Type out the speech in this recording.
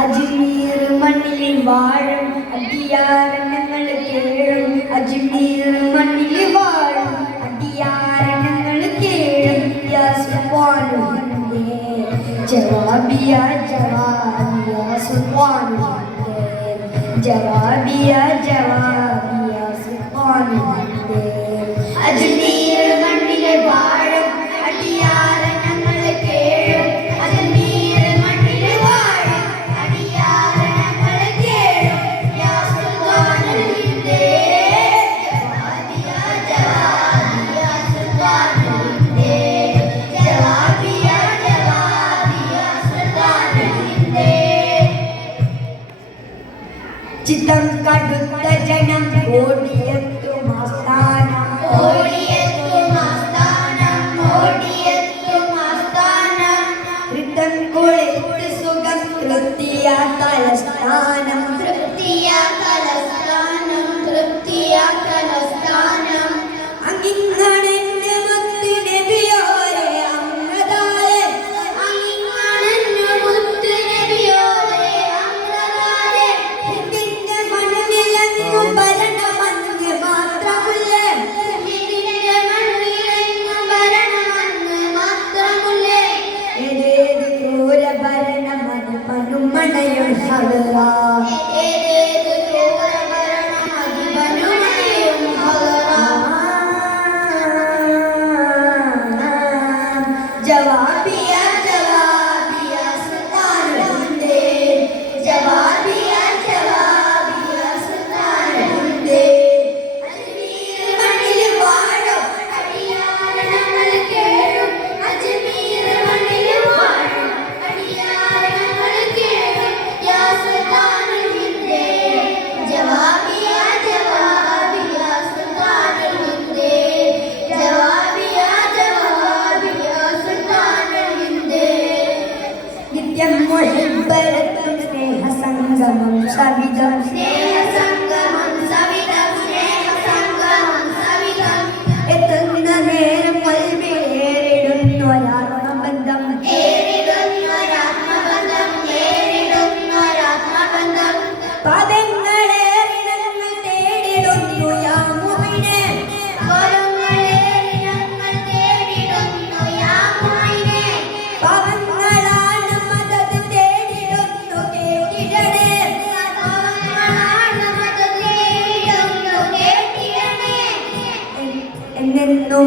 അജ്മീർ മണ്ണിൽ വാഴും അടിയാരണങ്ങൾ കേഴും. അജ്മീർ മണ്ണിൽ വാഴും അടിയാരണങ്ങൾ കേഴും. യാ സുബ്ഹാനല്ലാഹ് ജവാബിയ ജവാബിയ സുബ്ഹാനല്ലാഹ് ജവാബിയ ജവാബിയ സുബ്ഹാനല്ലാഹ്. അജ്മീർ മണ്ണിൽ വാഴും അടിയാരണങ്ങൾ കേഴും. ചിത്തം കടുത്ത ജനം ഓടിയെത്തും ആസ്ഥാനം. ഋതം കൊളുത്ത് സുഖം തൃപ്തിയ തലസ്ഥാനം. അങ്ങിങ്ങണെന്റെ മുത്ത് നബിയോരെ അങ്ങതാലെ. ഇതിന്റെ മണ്ണിലെങ്ങും ഭരണമങ്ങ് മാത്രമുള്ളേ. ഏതേത് ക്രൂര ഭരണമത് പനുമണയും ഹദറാ. ജവാബിയ ജവാബിയ സുൽത്താനുണ്ട്. ജവാബിയ ജവാബിയ സുൽത്താനുണ്ട്. അജ്മീർ മണ്ണിൽ വാഴും അടിയാരണങ്ങൾ കേഴും. അജ്മീർ മണ്ണിൽ വാഴും അടിയാരണങ്ങൾ കേഴും. യാ സുൽത്താനുണ്ട് ജവാബിയ ജവാബിയ സുൽത്താനുണ്ട്. ജവാബിയ ജവാബിയ സുൽത്താനുണ്ട്. നിത്യം മുഹിബ്ബരത്തും സ്നേഹസംഗമം സവിധം. എത്തുന്ന നേരം കൽബിലേറിടുന്നൊരാത്മബന്ധം. പാദങ്ങളേറി ഞങ്ങൾ തേടിടുന്നു യാ മുഅ്മിനേ. പാവങ്ങളാണ് മദദ് തേടിടുന്നു കേട്ടിടണേ. എന്നെന്നും